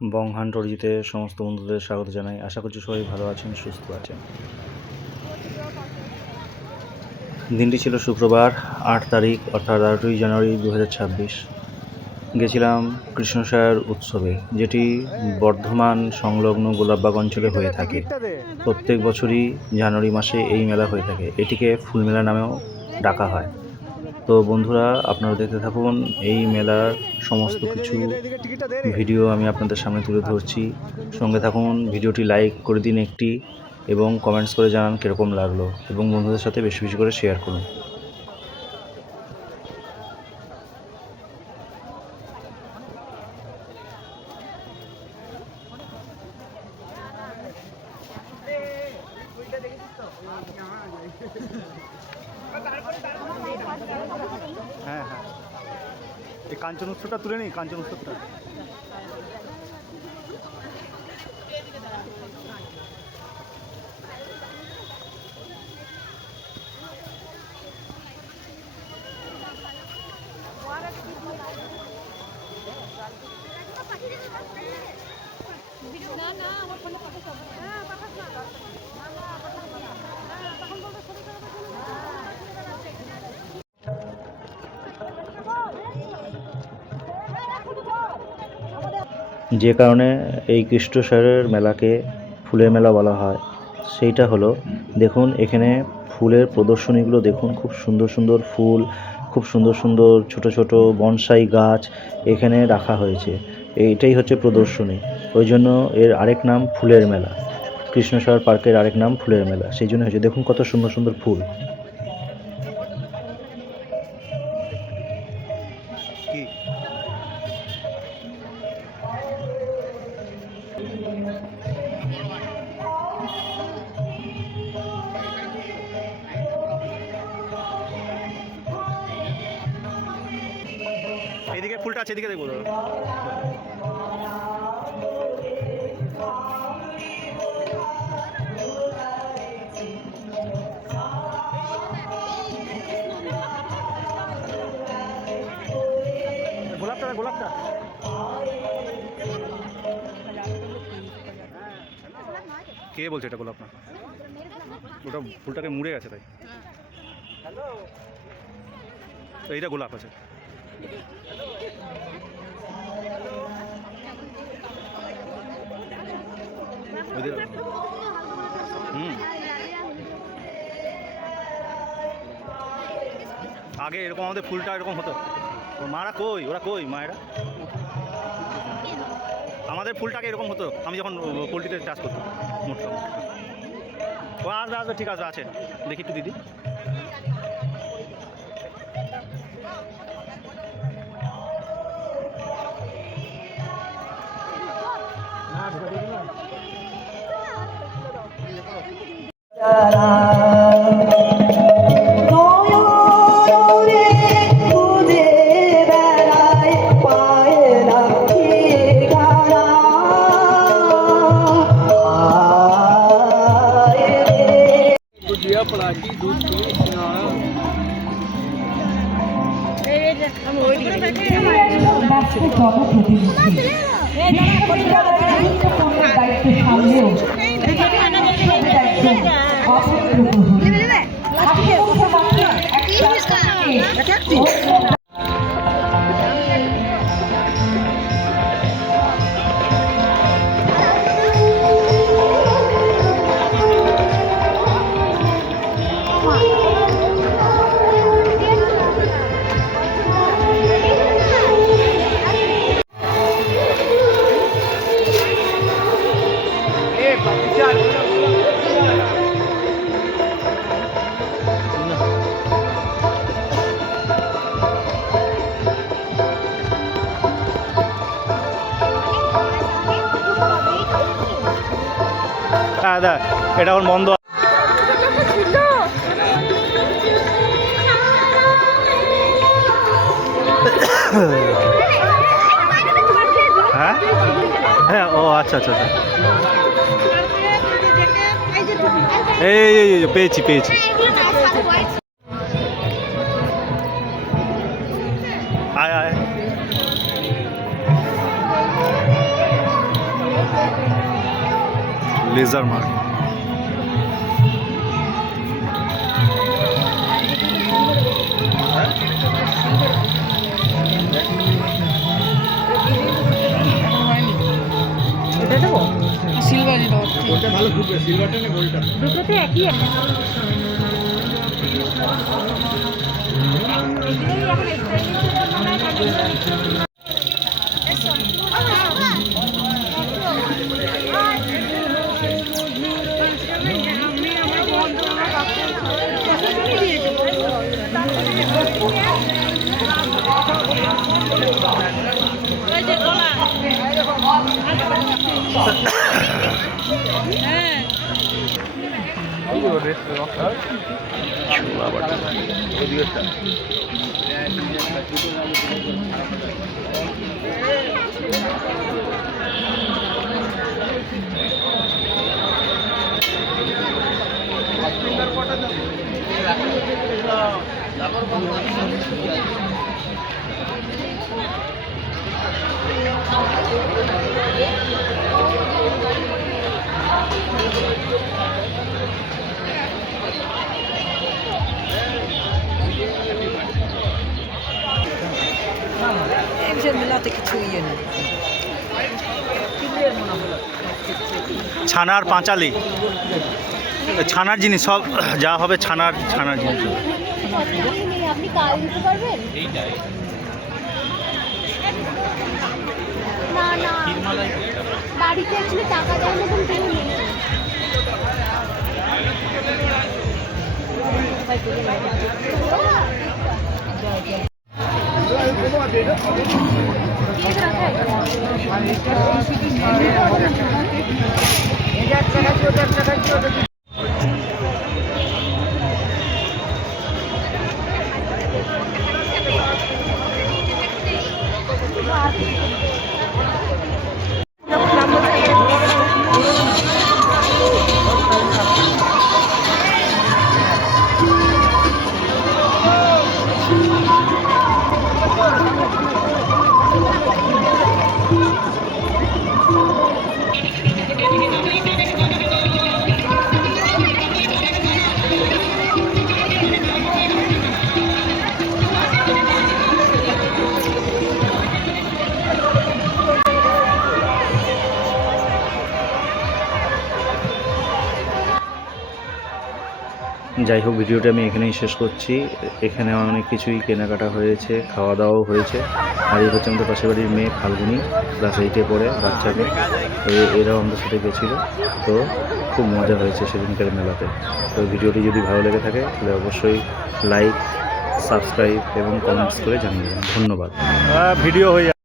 বংহান্ট অরিজিতে সমস্ত বন্ধুদের স্বাগত জানাই। আশা করছি সবাই ভালো আছেন, সুস্থ আছেন। দিনটি ছিল শুক্রবার 8 তারিখ অর্থাৎ 18 জানুয়ারি 2026। গেছিলাম কৃষ্ণসায়র উৎসবে, যেটি বর্ধমান সংলগ্ন গোলাপবাগ অঞ্চলে হয়ে থাকে। প্রত্যেক বছরই জানুয়ারি মাসে এই মেলা হয়ে থাকে। এটিকে ফুলমেলা নামেও ডাকা হয়। তো বন্ধুরা, আপনারা দেখতে থাকুন এই মেলার সমস্ত কিছু ভিডিও আমি আপনাদের সামনে তুলে ধরছি। সঙ্গে থাকুন, ভিডিওটি লাইক করে দিন একটি, এবং কমেন্টস করে জানান কীরকম লাগলো, এবং বন্ধুদের সাথে বেশি বেশি করে শেয়ার করুন। হ্যাঁ হ্যাঁ, এই কাঞ্চন উৎসবটা তুলে নিই, কাঞ্চন উৎসবটা। যে কারণে এই কৃষ্ণসায়রের মেলাকে ফুলের মেলা বলা হয়, সেইটা হলো, দেখুন এখানে ফুলের প্রদর্শনীগুলো দেখুন, খুব সুন্দর সুন্দর ফুল, খুব সুন্দর সুন্দর ছোট ছোট বনসাই গাছ এখানে রাখা হয়েছে। এইটাই হচ্ছে প্রদর্শনী, ওই জন্য এর আরেক নাম ফুলের মেলা। কৃষ্ণসায়র পার্কের আরেক নাম ফুলের মেলা, সেই জন্য হয়েছে। দেখুন কত সুন্দর সুন্দর ফুল। কি এইদিকে ফুলটা আছে, এদিকে দেখবো। গোলাপটা গোলাপটা কে বলছে এটা গোলাপ না? ওটা ফুলটাকে মুড়ে গেছে তাই। এইটা গোলাপ আছে। আগে এরকম আমাদের ফুলটা এরকম হতো। মারা কই, ওরা কই মায়েরা? আমাদের ফুলটাকে এরকম হতো আমি যখন পোলট্রিতে চাষ করতাম। মোটকা ও আসবে আসবে, ঠিক আছে, আছে। দেখি একটু দিদি। पड़ाकी दूध पुलिस দাদা, এটা এখন বন্ধ। হ্যাঁ হ্যাঁ, ও আচ্ছা আচ্ছা আচ্ছা, এই পেয়েছি পেয়েছি। আয় আয়। Laser mark. এটা দেবো সিলভারই দাও কোনটা ভালো ফুটবে, সিলভারটা না গোল্ডটা? দুটোতে একই আছে মেলাতে কিছু ইয়ে নেই ছানার পাঁচালি, ছানার জিনিস সব যা হবে ছানার জিনিস। আপনি কাল দিতে পারবেন? না না, বাড়িতে আসলে টাকা দেওয়ার মতন কেউ নেই। যাই হোক, ভিডিওটা আমি এখানেই শেষ করছি। এখানে অনেক কিছুই কেনাকাটা হয়েছে, খাওয়া দাওয়াও হয়েছে। আর এই হচ্ছে আমাদের পাশের বাড়ির মেয়ে ফাল্গুনি, ক্লাস 8-এ পড়ে, বাচ্চাকে। তো এরাও আমাদের সাথে গেছিলো। তো খুব মজা হয়েছে সেদিনকার মেলাতে। তো ভিডিওটি যদি ভালো লেগে থাকে তাহলে অবশ্যই লাইক, সাবস্ক্রাইব এবং কমেন্টস করে জানিয়ে দেবেন। ধন্যবাদ। ভিডিও হয়ে